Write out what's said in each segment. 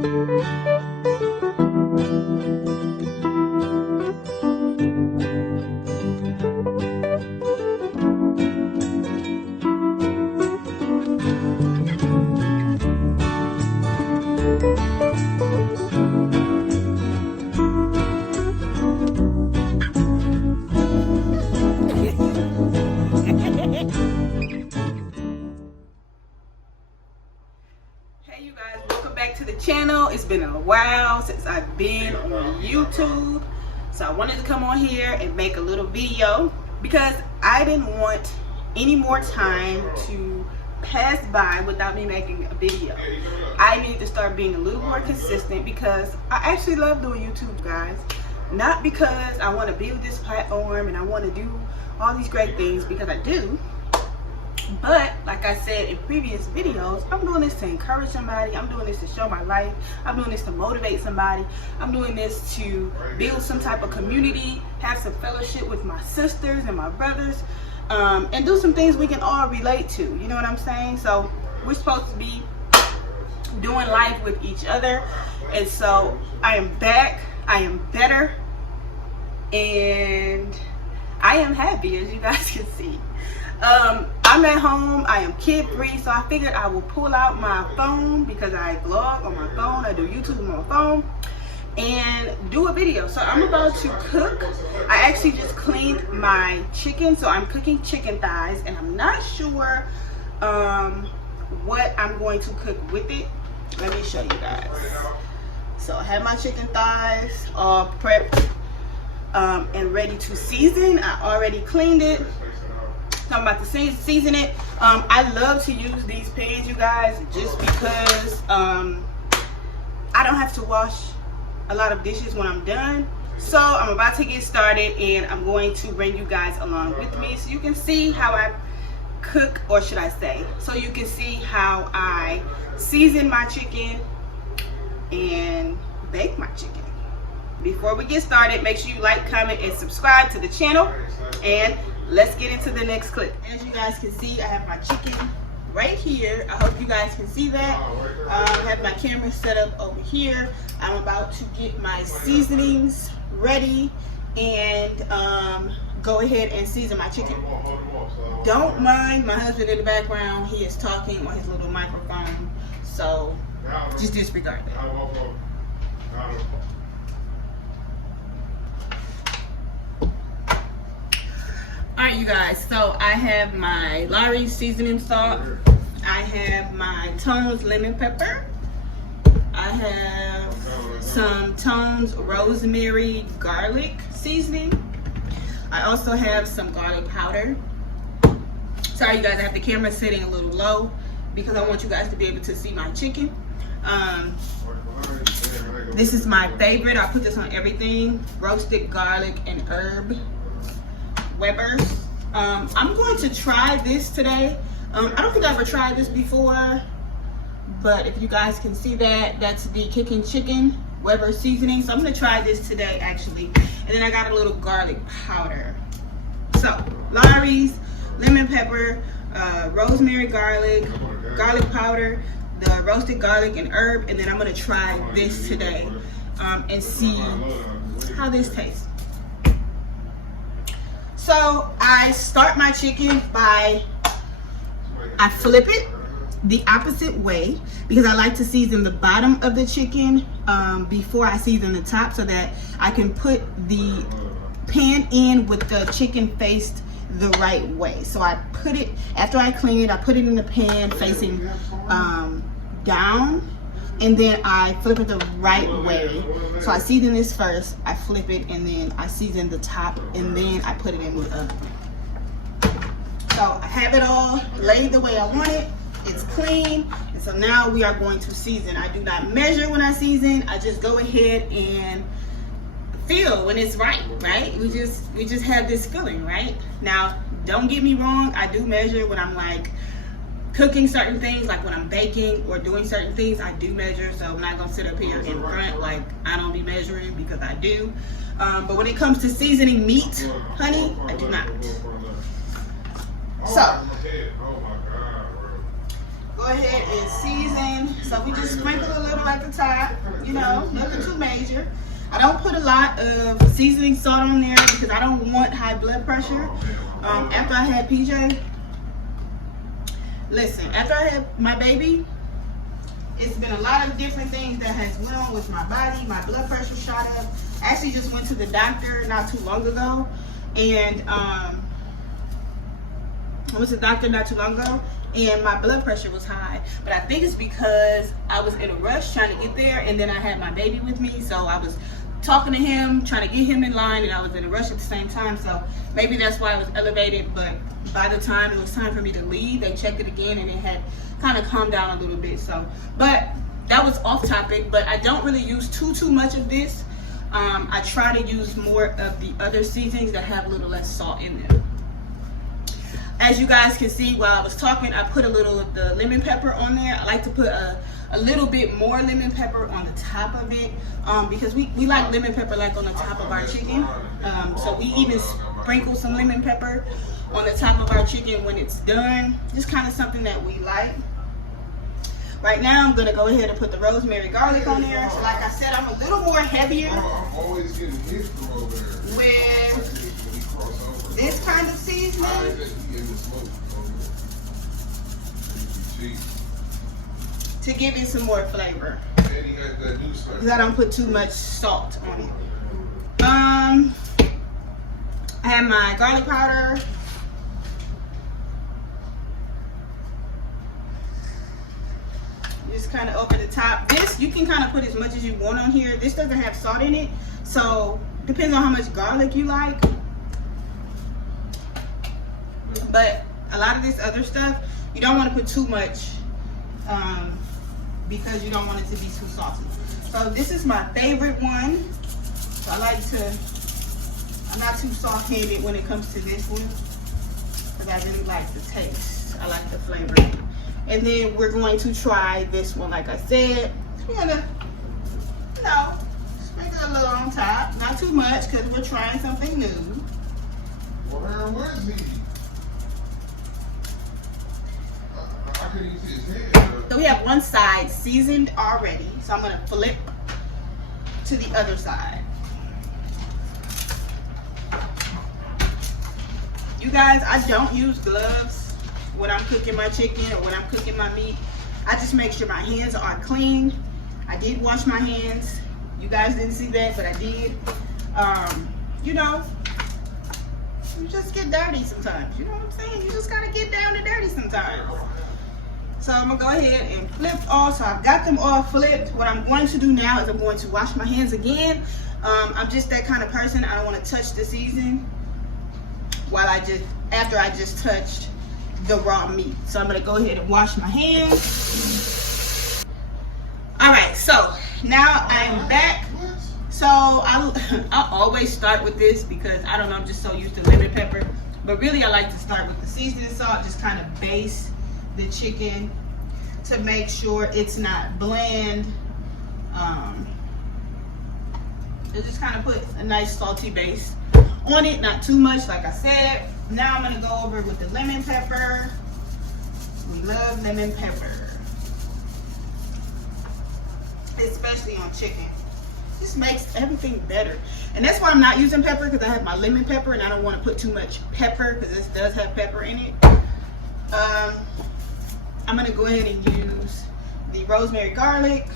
Hey you guys, welcome back to the channel. It's been a while since I've been on YouTube, so I wanted to come on here and make a little video because I didn't want any more time to pass by without me making a video. I need to start being a little more consistent because I actually love doing YouTube, guys. Not because I want to build this platform and I want to do all these great things, because I do. But like I said in previous videos, I'm doing this to encourage somebody. I'm doing this to show my life. I'm doing this to motivate somebody. I'm doing this to build some type of community, have some fellowship with my sisters and my brothers, and do some things we can all relate to. You know what I'm saying? So we're supposed to be doing life with each other. And so I am back. I am better. And I am happy, as you guys can see. I'm at home, I am kid free, so I figured I will pull out my phone because I vlog on my phone, I do YouTube on my phone, and do a video. So I'm about to cook. I actually just cleaned my chicken, so I'm cooking chicken thighs, and I'm not sure what I'm going to cook with it. Let me show you guys. So I have my chicken thighs all prepped and ready to season. I already cleaned it. I'm about to season it. I love to use these pans, you guys, just because I don't have to wash a lot of dishes when I'm done. So I'm about to get started, and I'm going to bring you guys along with me so you can see how I cook, or should I say, so you can see how I season my chicken and bake my chicken. Before we get started, make sure you like, comment, and subscribe to the channel, and let's get into the next clip. As you guys can see, I have my chicken right here. I hope you guys can see that. I have my camera set up over here. I'm about to get my seasonings ready and go ahead and season my chicken. Don't mind my husband in the background. He is talking on his little microphone, so just disregard that. Alright you guys, so I have my Lawry's seasoning salt, I have my Tone's lemon pepper, I have some Tone's rosemary garlic seasoning, I also have some garlic powder. Sorry you guys, I have the camera sitting a little low because I want you guys to be able to see my chicken. This is my favorite, I put this on everything, roasted garlic and herb Weber's. I'm going to try this today. I don't think I've ever tried this before, but if you guys can see that, that's the kicking chicken Weber seasoning. So I'm going to try this today actually. And then I got a little garlic powder. So Lawry's, lemon pepper, rosemary garlic, garlic powder, the roasted garlic and herb, and then I'm going to try this today and see how this tastes. So I start my chicken by, I flip it the opposite way because I like to season the bottom of the chicken before I season the top, so that I can put the pan in with the chicken faced the right way. So I put it, after I clean it, I put it in the pan facing down, and then I flip it the right way. So I season this first, I flip it, and then I season the top, and then I put it in the oven. So I have it all laid the way I want it. It's clean, and so now we are going to season. I do not measure when I season. I just go ahead and feel when it's right? We just have this feeling, right? Now, don't get me wrong, I do measure when I'm like cooking certain things, like when I'm baking or doing certain things, I do measure. So I'm not gonna sit up here in front like I don't be measuring, because I do. But when it comes to seasoning meat, honey, I do not. So go ahead and season. So we just sprinkle a little at the top, you know, nothing too major. I don't put a lot of seasoning salt on there because I don't want high blood pressure. After I had PJ, listen, after I had my baby, it's been a lot of different things that has went on with my body. My blood pressure shot up. I actually just went to the doctor not too long ago, and I went to the doctor not too long ago, and my blood pressure was high. But I think it's because I was in a rush trying to get there, and then I had my baby with me, so I was talking to him, trying to get him in line, and I was in a rush at the same time. So maybe that's why it was elevated. But by the time it was time for me to leave, they checked it again, and it had kind of calmed down a little bit. So, but that was off topic. But I don't really use too much of this. I try to use more of the other seasonings that have a little less salt in them. As you guys can see, while I was talking, I put a little of the lemon pepper on there. I like to put a little bit more lemon pepper on the top of it, because we like lemon pepper like on the top of our chicken. So we even sprinkle some lemon pepper on the top of our chicken when it's done. Just kind of something that we like. Right now, I'm gonna go ahead and put the rosemary garlic on there. So like I said, I'm a little more heavier with this kind of seasoning. To give it some more flavor. Because I don't put too much salt on it. I have my garlic powder. Just kind of over the top. This, you can kind of put as much as you want on here. This doesn't have salt in it, so depends on how much garlic you like. But a lot of this other stuff, you don't want to put too much, because you don't want it to be too salty. So this is my favorite one. So I like to, I'm not too soft-handed when it comes to this one, because I really like the taste. I like the flavor. And then we're going to try this one, like I said. We're gonna, you know, sprinkle a little on top. Not too much, because we're trying something new. Well, where's he? I couldn't even see his head. So we have one side seasoned already. So I'm gonna flip to the other side. You guys, I don't use gloves when I'm cooking my chicken or when I'm cooking my meat. I just make sure my hands are clean. I did wash my hands. You guys didn't see that, but I did. You know, you just get dirty sometimes. You know what I'm saying? You just gotta get down and dirty sometimes. So I'm gonna go ahead and flip all. So I've got them all flipped. What I'm going to do now is I'm going to wash my hands again. I'm just that kind of person. I don't want to touch the seasoning while after I just touched the raw meat. So I'm gonna go ahead and wash my hands. All right, so now I'm back. So I always start with this because I don't know, I'm just so used to lemon pepper. But really I like to start with the seasoning salt, just kind of base the chicken to make sure it's not bland. Just kind of put a nice salty base on it, not too much, like I said. Now I'm gonna go over with the lemon pepper. We love lemon pepper, especially on chicken. This makes everything better. And that's why I'm not using pepper, because I have my lemon pepper and I don't want to put too much pepper, because this does have pepper in it. I'm gonna go ahead and use the rosemary garlic.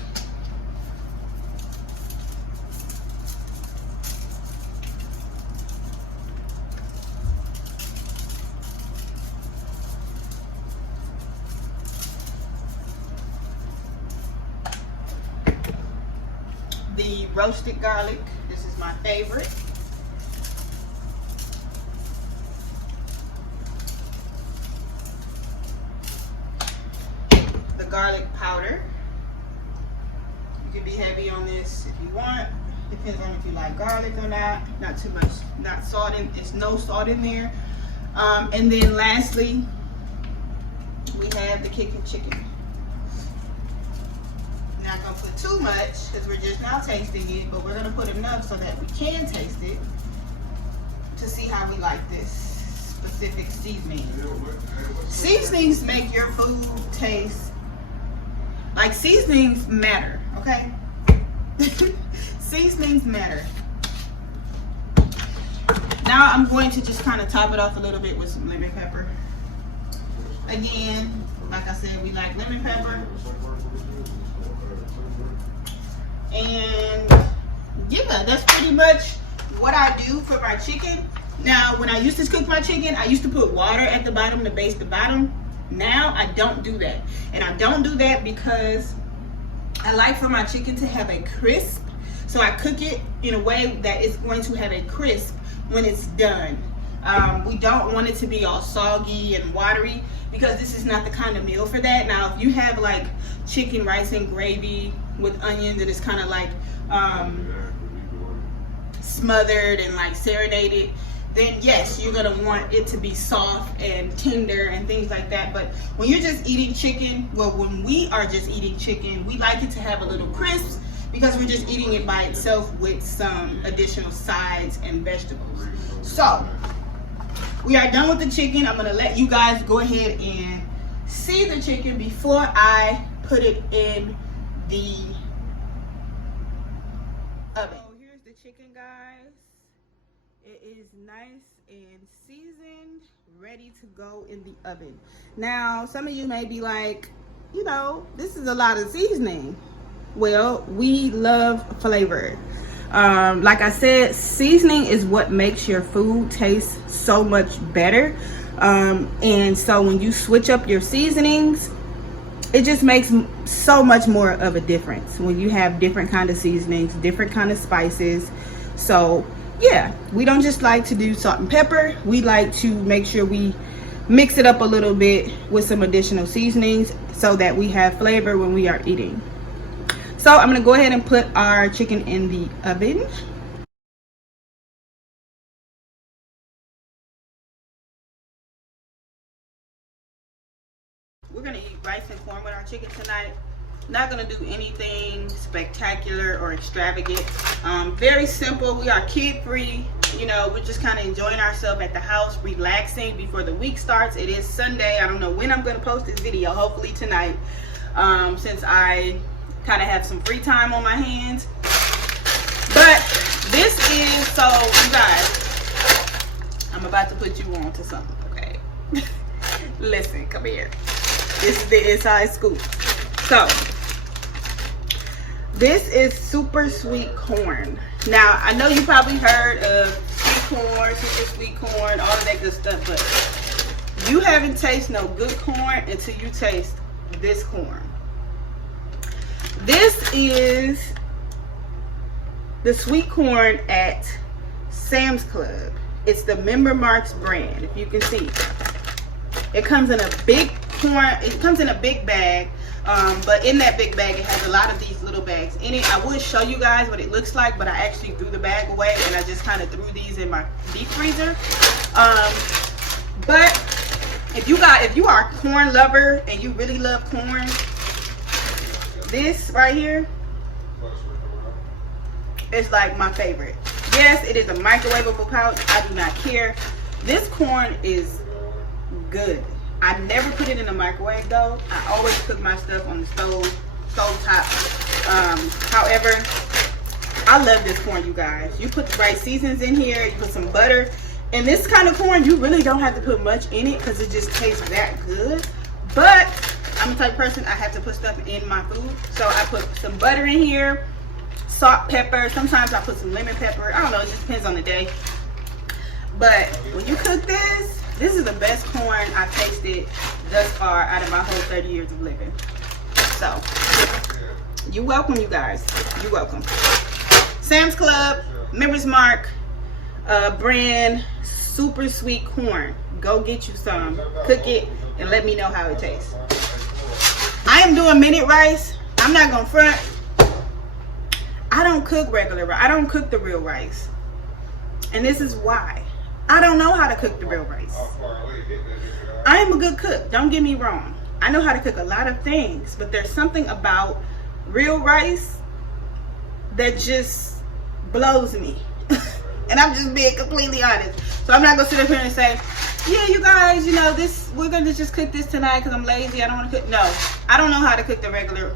The roasted garlic, this is my favorite. The garlic powder. You can be heavy on this if you want. Depends on if you like garlic or not. Not too much, not salt in, there's no salt in there. And then lastly, we have the kicking chicken. Not gonna put too much because we're just now tasting it, but we're gonna put enough so that we can taste it to see how we like this specific seasoning. Seasonings make your food taste Like, seasonings matter, okay? Seasonings matter. Now I'm going to just kind of top it off a little bit with some lemon pepper. Again, like I said, we like lemon pepper. And yeah, that's pretty much what I do for my chicken. Now, when I used to cook my chicken, I used to put water at the bottom to baste the bottom. Now I don't do that. And I don't do that because I like for my chicken to have a crisp. So I cook it in a way that it's going to have a crisp when it's done. We don't want it to be all soggy and watery because this is not the kind of meal for that. Now, if you have like chicken, rice, and gravy with onions and it's kind of like smothered and like serenaded, then yes, you're gonna want it to be soft and tender and things like that. But when you're just eating chicken, well, when we are just eating chicken, we like it to have a little crisp because we're just eating it by itself with some additional sides and vegetables. So we are done with the chicken. I'm gonna let you guys go ahead and see the chicken before I put it in the oven. So here's the chicken, guys. It is nice and seasoned, ready to go in the oven. Now, some of you may be like, you know, this is a lot of seasoning. Well, we love flavor. Like I said, seasoning is what makes your food taste so much better. And so when you switch up your seasonings, it just makes so much more of a difference when you have different kind of seasonings, different kind of spices. So yeah, we don't just like to do salt and pepper. We like to make sure we mix it up a little bit with some additional seasonings so that we have flavor when we are eating. So I'm gonna go ahead and put our chicken in the oven. We're gonna eat rice and corn with our chicken tonight. Not gonna do anything spectacular or extravagant. Very simple. We are kid-free. You know, we're just kind of enjoying ourselves at the house, relaxing before the week starts. It is Sunday. I don't know when I'm gonna post this video. Hopefully tonight, since I kind of have some free time on my hands. But this is, so you guys, I'm about to put you on to something, okay? Listen, come here. This is the inside scoop. So this is super sweet corn. Now, I know you probably heard of sweet corn, super sweet corn, all of that good stuff, but you haven't tasted no good corn until you taste this corn. This is the sweet corn at Sam's Club. It's the Member Marks brand, if you can see. It comes in a big corn, it comes in a big bag, but in that big bag it has a lot of these little bags in it. I would show you guys what it looks like, but I actually threw the bag away and I just kind of threw these in my deep freezer. But if you are a corn lover and you really love corn, this right here is like my favorite. Yes, it is a microwavable pouch. I do not care. This corn is good. I never put it in the microwave though. I always cook my stuff on the stove top. However, I love this corn, you guys. You put the right seasons in here, you put some butter. And this kind of corn, you really don't have to put much in it because it just tastes that good. But I'm the type of person, I have to put stuff in my food. So I put some butter in here, salt, pepper. Sometimes I put some lemon pepper. I don't know, it just depends on the day. But when you cook this is the best corn I've tasted thus far out of my whole 30 years of living. So, you're welcome, you guys. You're welcome. Sam's Club, Members Mark, brand, super sweet corn. Go get you some, cook it, and let me know how it tastes. I am doing minute rice. I'm not gonna front. I don't cook regular rice. I don't cook the real rice. And this is why. I don't know how to cook the real rice. I am a good cook, don't get me wrong. I know how to cook a lot of things, but there's something about real rice that just blows me. And I'm just being completely honest. So I'm not gonna sit up here and say, yeah, you guys, you know, we're gonna just cook this tonight because I'm lazy. I don't want to cook. No, I don't know how to cook the regular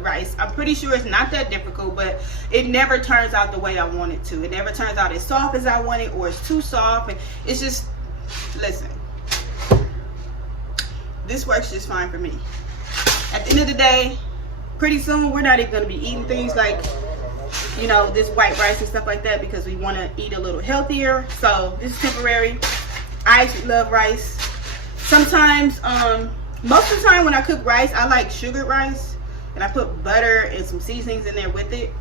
rice. I'm pretty sure it's not that difficult, but it never turns out the way I want it to. It never turns out as soft as I want it, or it's too soft. And it's just, listen, this works just fine for me. At the end of the day, pretty soon we're not even gonna be eating things like, you know, this white rice and stuff like that, because we want to eat a little healthier. So this is temporary. I actually love rice. Sometimes, most of the time when I cook rice, I like sugared rice, and I put butter and some seasonings in there with it.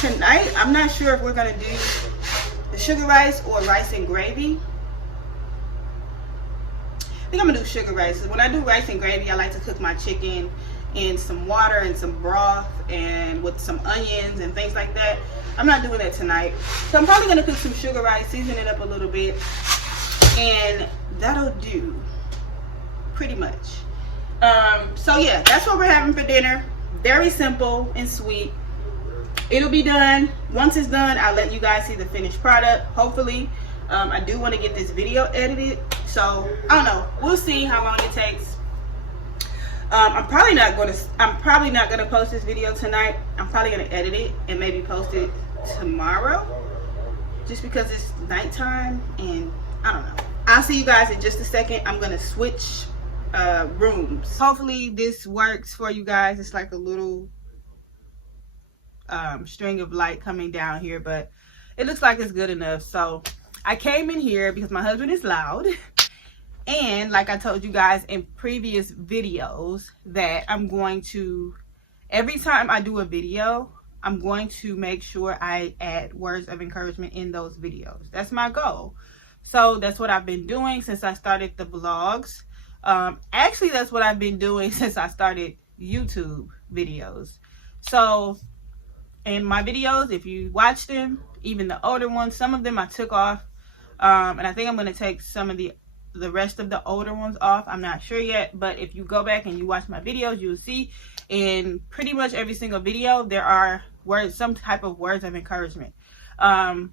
Tonight, I'm not sure if we're gonna do the sugar rice or rice and gravy. I think I'm gonna do sugar rice. When I do rice and gravy, I like to cook my chicken in some water and some broth and with some onions and things like that. I'm not doing that tonight. So I'm probably gonna cook some sugar rice, season it up a little bit, and that'll do pretty much. So yeah, that's what we're having for dinner. Very simple and sweet. It'll be done. Once it's done, I'll let you guys see the finished product, hopefully. I do want to get this video edited, so I don't know, we'll see how long it takes. I'm probably not gonna post this video tonight. I'm probably gonna edit it and maybe post it tomorrow, just because it's nighttime, and I don't know. I'll see you guys in just a second. I'm gonna switch rooms. Hopefully this works for you guys. It's like a little string of light coming down here, but it looks like it's good enough. So I came in here because my husband is loud. And like I told you guys in previous videos, that I'm going to, every time I do a video, I'm going to make sure I add words of encouragement in those videos. That's my goal. So that's what I've been doing since I started the vlogs. Actually, that's what I've been doing since I started YouTube videos. So in my videos, if you watch them, even the older ones, some of them I took off. And I think I'm going to take some of the rest of the older ones off. I'm not sure yet, but if you go back and you watch my videos, you'll see in pretty much every single video there are words, some type of words of encouragement. And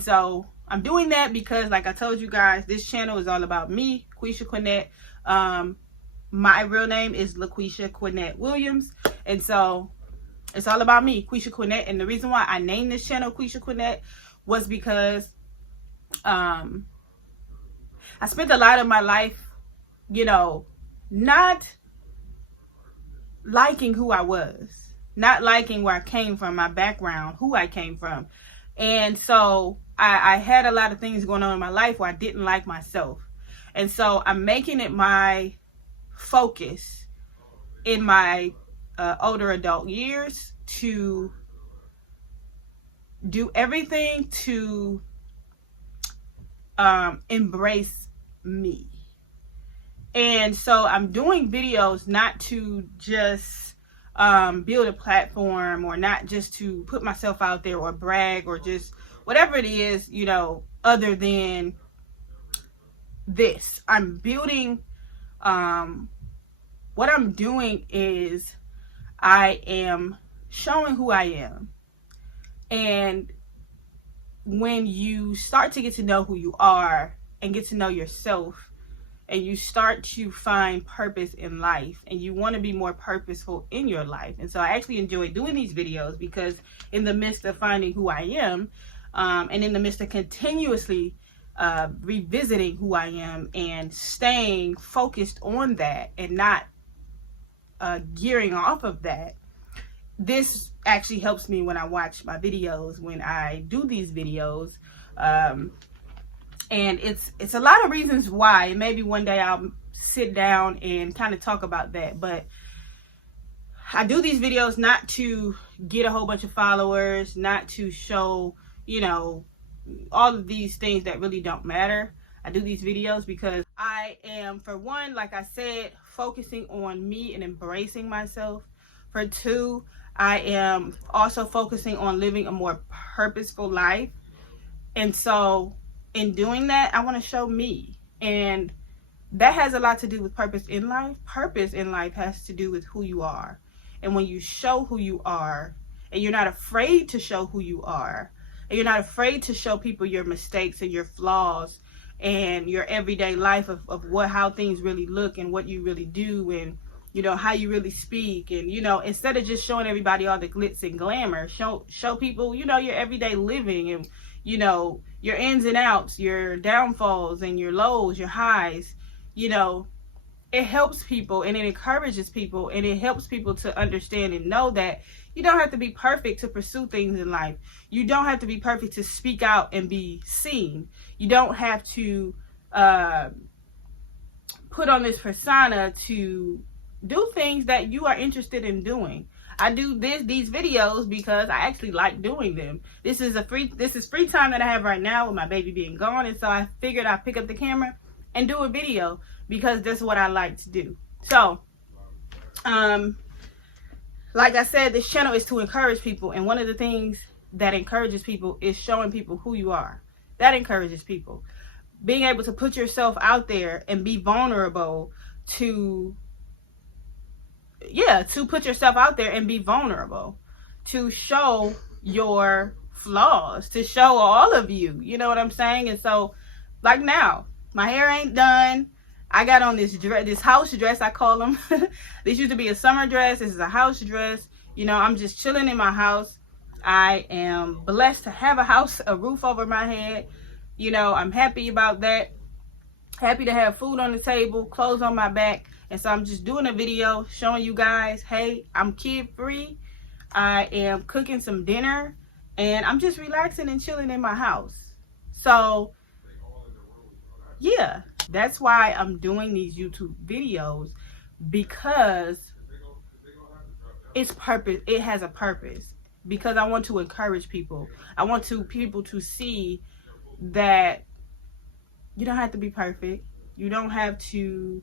so I'm doing that because, like I told you guys, this channel is all about me, Quisha Quinette. My real name is LaQuisha Quinette Williams, and so it's all about me, Quisha Quinette. And the reason why I named this channel Quisha Quinette was because I spent a lot of my life, you know, not liking who I was, not liking where I came from, my background, who I came from. And so I had a lot of things going on in my life where I didn't like myself. And so I'm making it my focus in my older adult years to do everything to embrace me. And so I'm doing videos not to just build a platform, or not just to put myself out there or brag or just whatever it is, you know, other than this. I'm building, what I'm doing is I am showing who I am. And when you start to get to know who you are and get to know yourself, and you start to find purpose in life, and you want to be more purposeful in your life. And so I actually enjoy doing these videos, because in the midst of finding who I am, and in the midst of continuously revisiting who I am and staying focused on that and not gearing off of that, this actually helps me when I watch my videos, when I do these videos. And it's a lot of reasons why. Maybe one day I'll sit down and kind of talk about that. But I do these videos not to get a whole bunch of followers, not to show, you know, all of these things that really don't matter. I do these videos because I am, for one, like I said, focusing on me and embracing myself. For two, I am also focusing on living a more purposeful life. And so in doing that, I want to show me. And that has a lot to do with purpose in life. Purpose in life has to do with who you are. And when you show who you are, and you're not afraid to show who you are, and you're not afraid to show people your mistakes and your flaws and your everyday life of how things really look and what you really do, and how you really speak. And instead of just showing everybody all the glitz and glamour, show people your everyday living, and your ins and outs, your downfalls and your lows, your highs. It helps people and it encourages people, and it helps people to understand and know that you don't have to be perfect to pursue things in life. You don't have to be perfect to speak out and be seen. You don't have to put on this persona to do things that you are interested in doing. I do these videos because I actually like doing them. This is free time that I have right now with my baby being gone, and so I figured I'd pick up the camera and do a video because that's what I like to do. So, like I said, this channel is to encourage people, and one of the things that encourages people is showing people who you are. That encourages people. Being able to put yourself out there and be vulnerable to put yourself out there and be vulnerable, to show your flaws, to show all of you, you know what I'm saying? And so, like now, my hair ain't done. I got on this house dress, I call them. This used to be a summer dress. This is a house dress. I'm just chilling in my house. I am blessed to have a house, a roof over my head. I'm happy about that. Happy to have food on the table, clothes on my back. And so I'm just doing a video showing you guys, hey, I'm kid free. I am cooking some dinner, and I'm just relaxing and chilling in my house. So yeah, that's why I'm doing these YouTube videos, because it has a purpose, because I want to encourage people. I want people to see that you don't have to be perfect. You don't have to,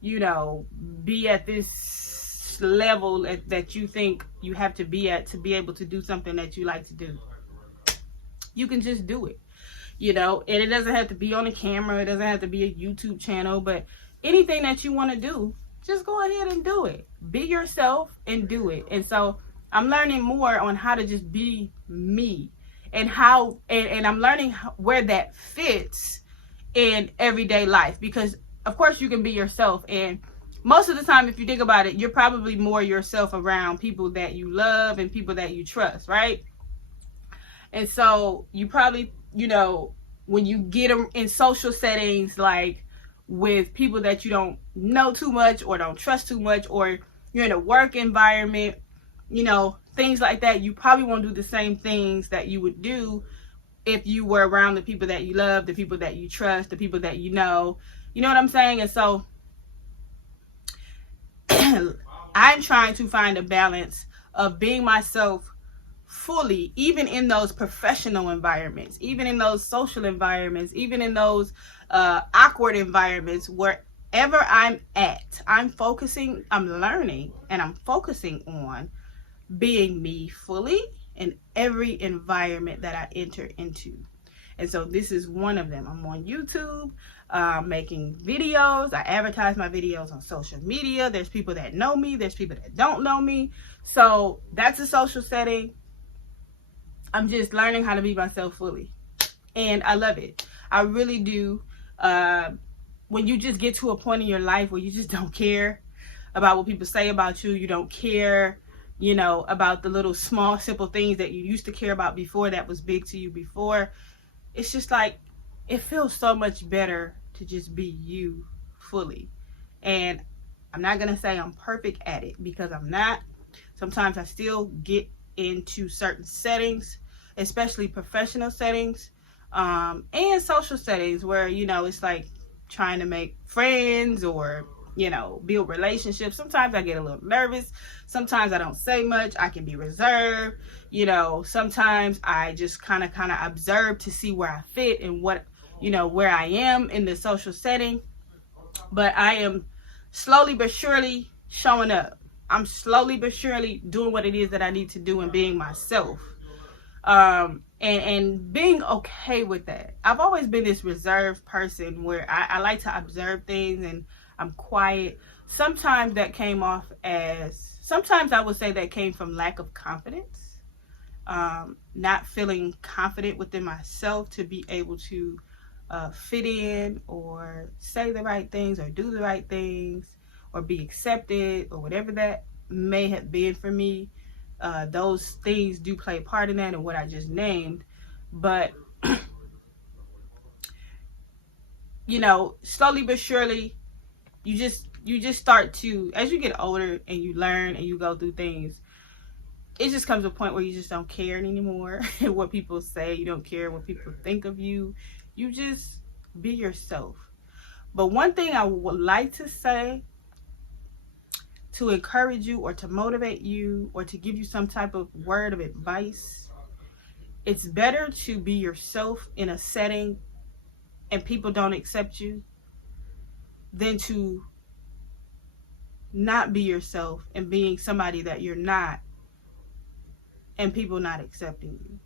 be at this level that you think you have to be at to be able to do something that you like to do. You can just do it. And it doesn't have to be on a camera. It doesn't have to be a YouTube channel, but anything that you want to do, just go ahead and do it. Be yourself and do it. And so I'm learning more on how to just be me, and and I'm learning where that fits in everyday life, because of course you can be yourself. And most of the time, if you think about it, you're probably more yourself around people that you love and people that you trust, right? And so you probably, when you get in social settings, like with people that you don't know too much or don't trust too much, or you're in a work environment, things like that, you probably won't do the same things that you would do if you were around the people that you love, the people that you trust, the people that you know what I'm saying? And so I'm trying to find a balance of being myself fully, even in those professional environments, even in those social environments, even in those awkward environments. Wherever I'm at, I'm learning, and I'm focusing on being me fully in every environment that I enter into. And so this is one of them. I'm on YouTube, making videos. I advertise my videos on social media. There's people that know me. There's people that don't know me. So that's a social setting. I'm just learning how to be myself fully. And I love it. I really do. When you just get to a point in your life where you just don't care about what people say about you, you don't care, about the little small, simple things that you used to care about before that was big to you before. It's just like, it feels so much better to just be you fully. And I'm not going to say I'm perfect at it, because I'm not. Sometimes I still get into certain settings, especially professional settings, and social settings where, it's like trying to make friends or, build relationships. Sometimes I get a little nervous. Sometimes I don't say much. I can be reserved. Sometimes I just kind of observe to see where I fit and what, where I am in the social setting. But I am slowly but surely showing up. I'm slowly but surely doing what it is that I need to do and being myself. And being okay with that. I've always been this reserved person where I like to observe things and I'm quiet. Sometimes I would say that came from lack of confidence. not feeling confident within myself to be able to fit in or say the right things or do the right things or be accepted or whatever that may have been for me. Those things do play a part in that and what I just named. But you know, slowly but surely, you just start to, as you get older and you learn and you go through things, it just comes to a point where you just don't care anymore what people say. You don't care what people think of you. You just be yourself. But one thing I would like to say to encourage you or to motivate you or to give you some type of word of advice, it's better to be yourself in a setting and people don't accept you than to not be yourself and being somebody that you're not and people not accepting you.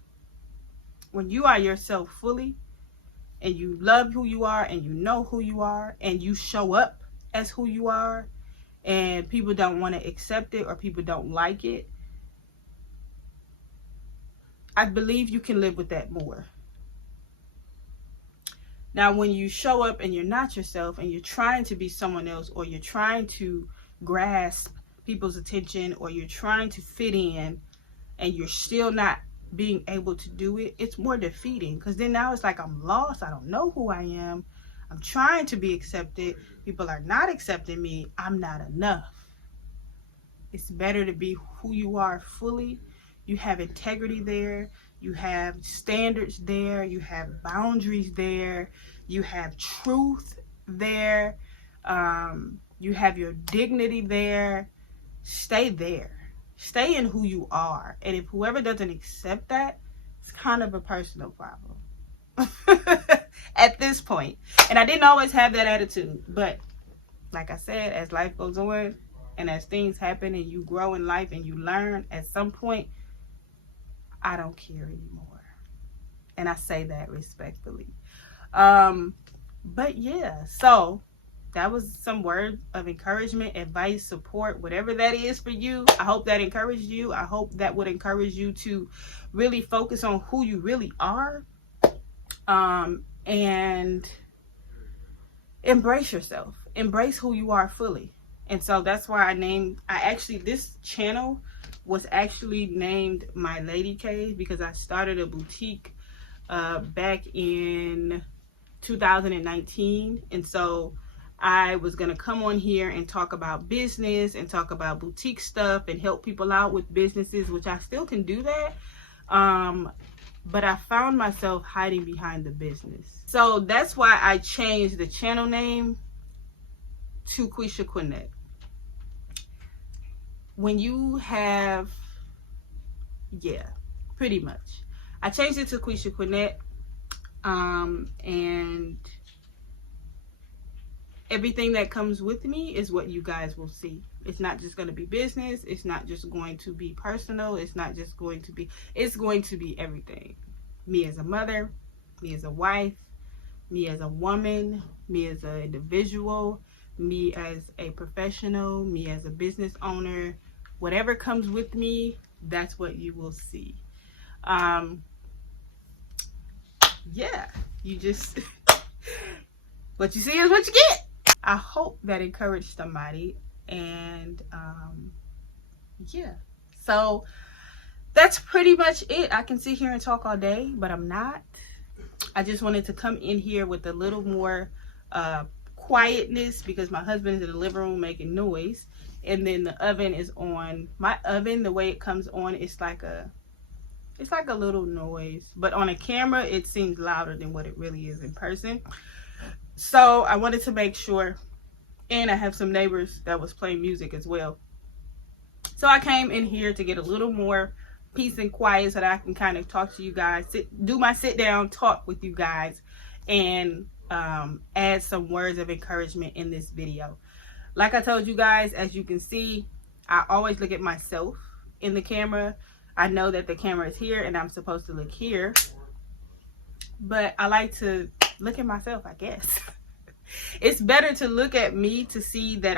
When you are yourself fully and you love who you are and you know who you are and you show up as who you are and people don't want to accept it or people don't like it, I believe you can live with that more. Now, when you show up and you're not yourself and you're trying to be someone else or you're trying to grasp people's attention or you're trying to fit in and you're still not being able to do it, it's more defeating, because then now it's like I'm lost. I don't know who I am. I'm trying to be accepted. People are not accepting me. I'm not enough. It's better to be who you are fully. You have integrity there. You have standards there. You have boundaries there. You have truth there. You have your dignity there. Stay there. Stay in who you are. And if whoever doesn't accept that, it's kind of a personal problem at this point. And I didn't always have that attitude. But like I said, as life goes on and as things happen and you grow in life and you learn, at some point, I don't care anymore. And I say that respectfully. But yeah, so that was some words of encouragement, advice, support, whatever that is for you. I hope that encouraged you. I hope that would encourage you to really focus on who you really are. And embrace yourself. Embrace who you are fully. And so that's why this channel was actually named My Lady Cave, because I started a boutique back in 2019. And so I was going to come on here and talk about business and talk about boutique stuff and help people out with businesses, which I still can do that. But I found myself hiding behind the business. So that's why I changed the channel name to Quisha Quinette. When you have, pretty much. I changed it to Quisha Quinette. And everything that comes with me is what you guys will see. It's not just going to be business. It's not just going to be personal. It's not just going to be, it's going to be everything. Me as a mother, me as a wife, me as a woman, me as an individual, me as a professional, me as a business owner. Whatever comes with me, that's what you will see. You just, what you see is what you get. I hope that encouraged somebody. And so that's pretty much it. I can sit here and talk all day, but I'm not. I just wanted to come in here with a little more quietness, because my husband is in the living room making noise, and then the oven is on. My oven, the way it comes on, it's like a little noise, but on a camera it seems louder than what it really is in person. So I wanted to make sure. And I have some neighbors that was playing music as well. So I came in here to get a little more peace and quiet so that I can kind of talk to you guys, do my sit down talk with you guys, and add some words of encouragement in this video. Like I told you guys, as you can see, I always look at myself in the camera. I know that the camera is here and I'm supposed to look here, but I like to look at myself, I guess. it's better to look at me to see that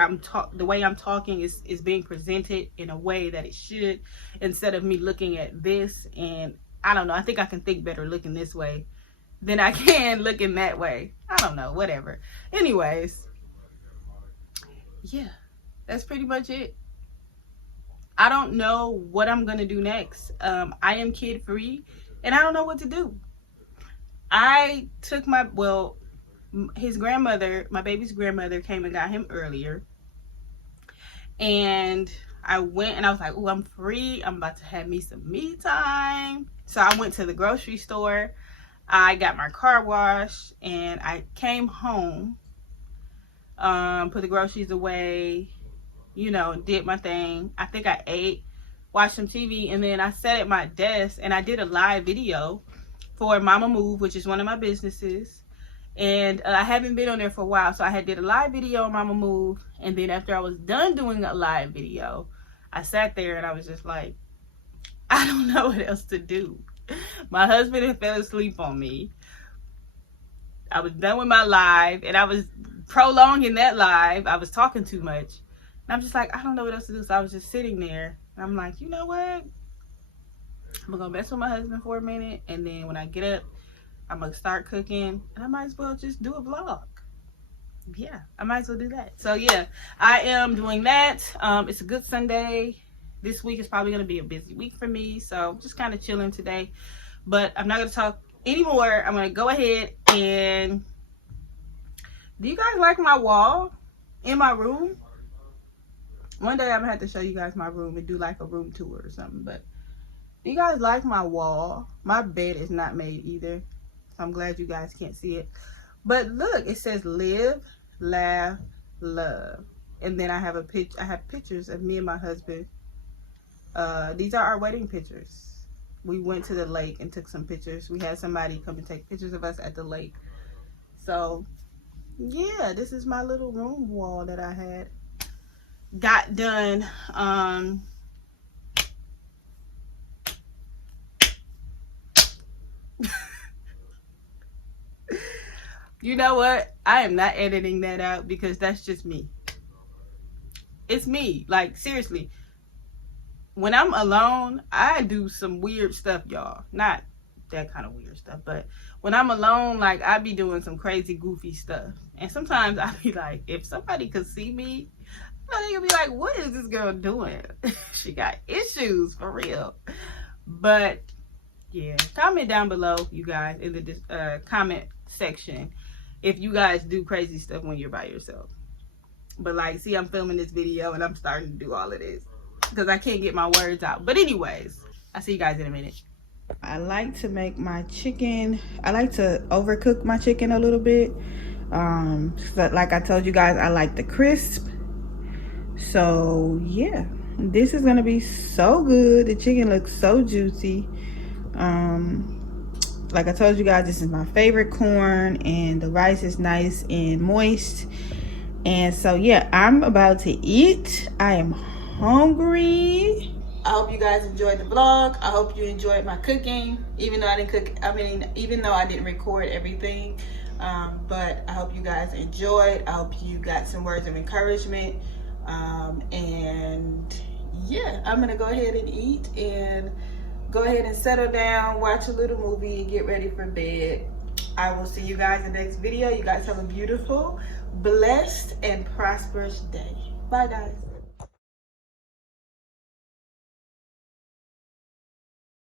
the way I'm talking is being presented in a way that it should, instead of me looking at this. And I don't know, I think I can think better looking this way than I can looking that way. I don't know, whatever. Anyways, yeah, that's pretty much it. I don't know what I'm gonna do next. I am kid free and I don't know what to do. I took his grandmother, my baby's grandmother, came and got him earlier. And I went and I was like, oh, I'm free. I'm about to have me some me time. So I went to the grocery store. I got my car washed and I came home, put the groceries away, you know, did my thing. I think I ate, watched some TV, and then I sat at my desk and I did a live video for Mama Move, which is one of my businesses. And I haven't been on there for a while, so I did a live video on Mama Move. And then after I was done doing a live video, I sat there and I was just like, I don't know what else to do. My husband had fell asleep on me. I was done with my live and I was prolonging that live. I was talking too much. And I'm just like, I don't know what else to do. So I was just sitting there and I'm like, you know what? I'm gonna mess with my husband for a minute, and then when I get up, I'm gonna start cooking, and I might as well just do a vlog. Yeah, I might as well do that. So yeah, I am doing that. It's a good Sunday. This week is probably gonna be a busy week for me, so I'm just kind of chilling today. But I'm not gonna talk anymore. I'm gonna go ahead and, do you guys like my wall in my room? One day I'm gonna have to show you guys my room and do like a room tour or something. But do you guys like my wall? My bed is not made either, so I'm glad you guys can't see it. But look, it says live, laugh, love. And then I have pictures of me and my husband. These are our wedding pictures. We went to the lake and took some pictures. We had somebody come and take pictures of us at the lake. So yeah, this is my little room wall that I had got done. You know what? I am not editing that out because that's just me. It's me. Like, seriously. When I'm alone, I do some weird stuff, y'all. Not that kind of weird stuff, but when I'm alone, like, I be doing some crazy, goofy stuff. And sometimes I be like, if somebody could see me, they'll be like, what is this girl doing? She got issues, for real. But yeah, comment down below, you guys, in the comment section, if you guys do crazy stuff when you're by yourself. But like, see, I'm filming this video and I'm starting to do all of this because I can't get my words out. But anyways, I'll see you guys in a minute. I like to make my chicken, I like to overcook my chicken a little bit. So like I told you guys, I like the crisp. So yeah, this is gonna be so good. The chicken looks so juicy. Like I told you guys, this is my favorite corn, and the rice is nice and moist. And so yeah, I'm about to eat. I am hungry. I hope you guys enjoyed the vlog. I hope you enjoyed my cooking, even though I didn't cook, even though I didn't record everything. But I hope you guys enjoyed. I hope you got some words of encouragement. And yeah, I'm gonna go ahead and eat and go ahead and settle down, watch a little movie, and get ready for bed. I will see you guys in the next video. You guys have a beautiful, blessed, and prosperous day. Bye, guys.